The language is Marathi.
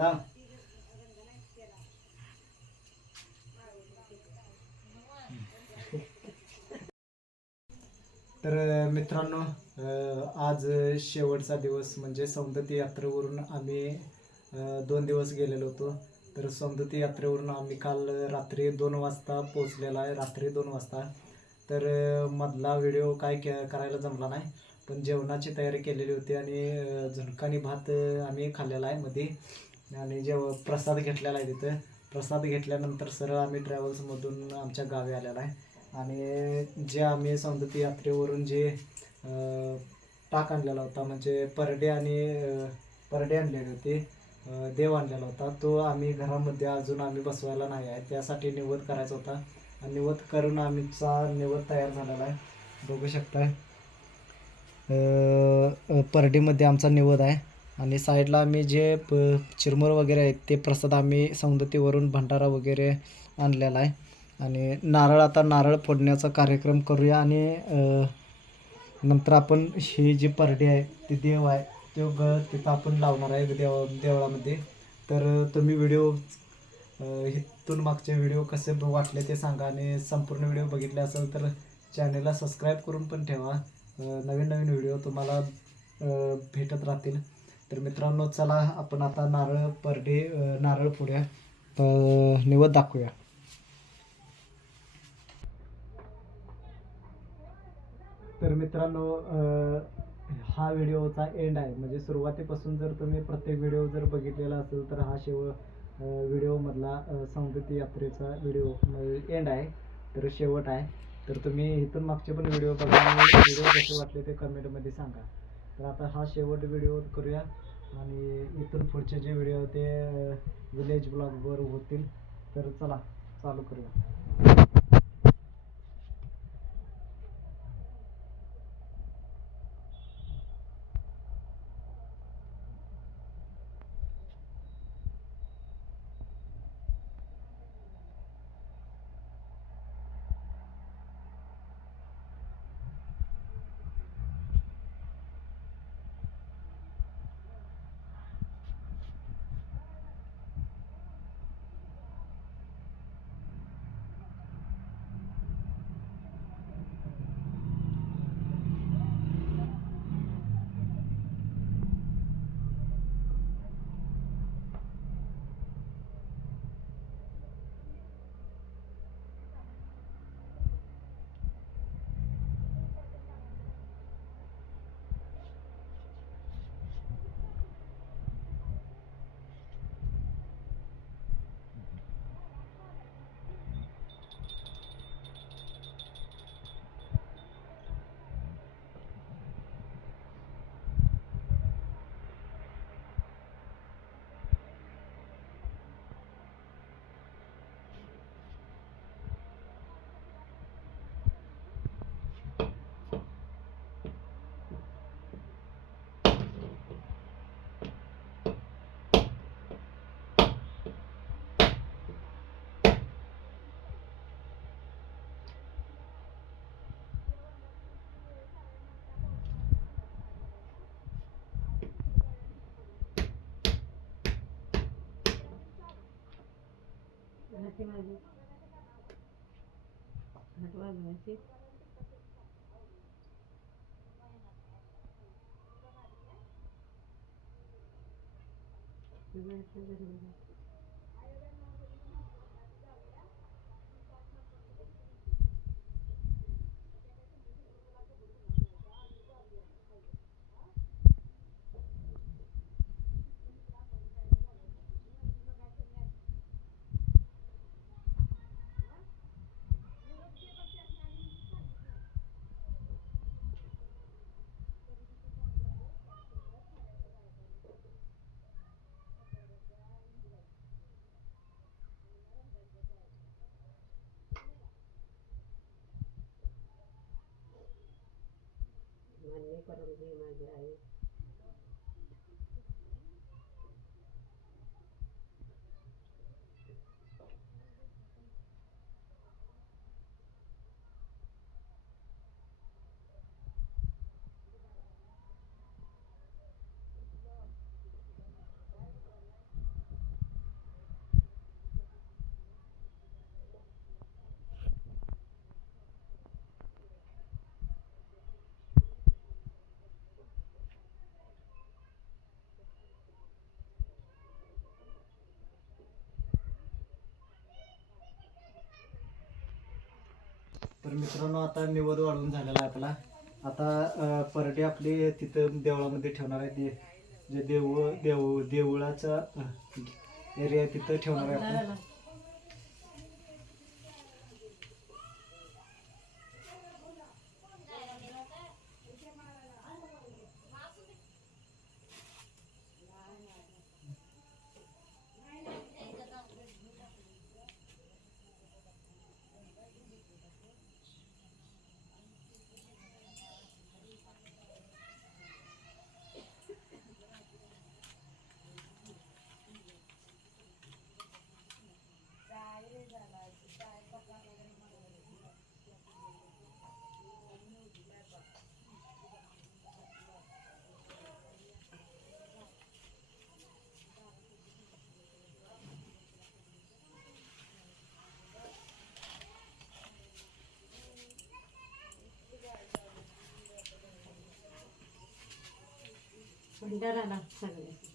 ला. तर मित्रांनो, आज शेवटचा दिवस म्हणजे सौंदती यात्रेवरून आम्ही 2 दिवस गेलेलो होतो. तर सौंदती यात्रेवरून आम्ही काल रात्री 2 वाजता पोचलेला आहे, रात्री 2 वाजता. तर मधला व्हिडिओ काय करायला जमला नाही, पण जेवणाची तयारी केलेली होती आणि झुणका भात आम्ही खाल्लेला आहे मध्ये. आणि प्रसाद घेतलेला आहे तिथं. प्रसाद घेतल्यानंतर सरळ आम्ही ट्रॅव्हल्समधून आमच्या गावी आलेला आहे. आणि जे आम्ही सौंदती यात्रेवरून जे टाक आणलेला होता, म्हणजे परडे आणलेले होते, देव आणलेला होता, तो आम्ही घरामध्ये अजून आम्ही बसवायला नाही आहे. त्यासाठी निवद करायचा होता आणि निवद करून आमचा निवद तयार झालेला आहे. बघू शकताय, परडीमध्ये आमचा निवद आहे. आणि साईडला आम्ही जे चिरमुरं वगैरे आहेत ते प्रसाद आम्ही सौंदतीवरून भंडारा वगैरे आणलेला आहे. आणि आता नारळ फोडण्याचा कार्यक्रम करूया. आणि नंतर आपण ही जी परडी आहे ती देव आहे तो तिथं आपण लावणार आहे देवळामध्ये. तर तुम्ही व्हिडिओ इथून मागचे व्हिडिओ कसे वाटले ते सांगा. आणि संपूर्ण व्हिडिओ बघितले असेल तर चॅनलला सबस्क्राईब करून पण ठेवा. नवीन नवीन व्हिडिओ तुम्हाला भेटत राहतील. तर मित्रांनो, चला आपण आता नारळ फोडूया, निवद दाखवूया. तर मित्रांनो, हा व्हिडिओचा एंड आहे, म्हणजे सुरुवातीपासून जर तुम्ही प्रत्येक व्हिडिओ जर बघितलेला असेल तर हा व्हिडिओमधला सौंदती यात्रेचा व्हिडिओ एंड आहे, तर शेवट आहे. तर तुम्ही इथून मागचे पण व्हिडिओ बघा आणि व्हिडिओ कसे वाटले ते कमेंटमध्ये सांगा. तर आता हा शेवट व्हिडिओ करूया आणि इथून पुढचे जे व्हिडिओ ते विलेज ब्लॉगवर होतील. तर चला चालू करूया. तर मित्रांनो आता निवद वाढून झालेला आहे आपला. आता परडी आपली तिथं देवळामध्ये ठेवणार आहे. जे देवळाचा एरिया तिथं ठेवणार आहे आपण. भंडारा ना सगळे